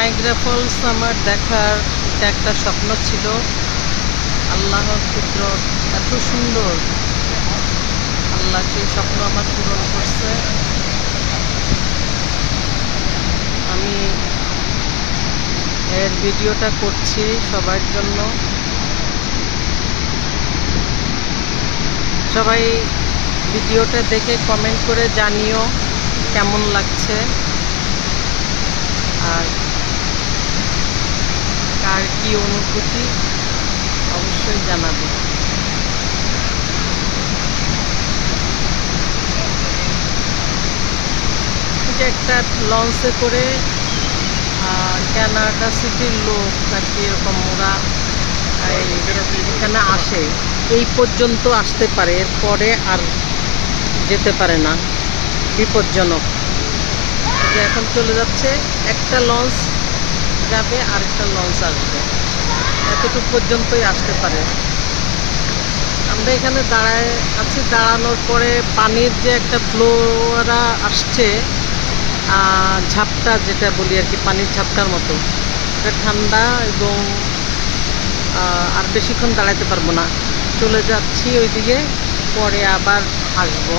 Niagara Falls আমার দেখার এটা একটা স্বপ্ন ছিল। আল্লাহর কুদরত এত সুন্দর, আল্লাহ সেই স্বপ্ন আমার পূরণ করছে। আমি এর ভিডিওটা করছি সবার জন্য। সবাই ভিডিওটা দেখে কমেন্ট করে জানিও কেমন লাগছে, আর কার কি অনুভূতি অবশ্যই জানাবে। এটা একটা লঞ্চে করে কানাডা সিটির লোক আর কি, এরকম ওরা এখানে আসে, এই পর্যন্ত আসতে পারে, এরপরে আর যেতে পারে না, বিপজ্জনক। এখন চলে যাচ্ছে, একটা লঞ্চ যাবে আর একটা লঞ্চ আসবে, এতটুকু পর্যন্তই আসতে পারে। আমরা এখানে দাঁড়ায় আছি, দাঁড়ানোর পরে পানির যে একটা ফ্লোরা আসছে, ঝাপটা যেটা বলি আর কি, পানির ঝাপটার মতো, এটা ঠান্ডা এবং আর বেশিক্ষণ দাঁড়াতে পারবো না, চলে যাচ্ছি ওইদিকে, পরে আবার আসবো।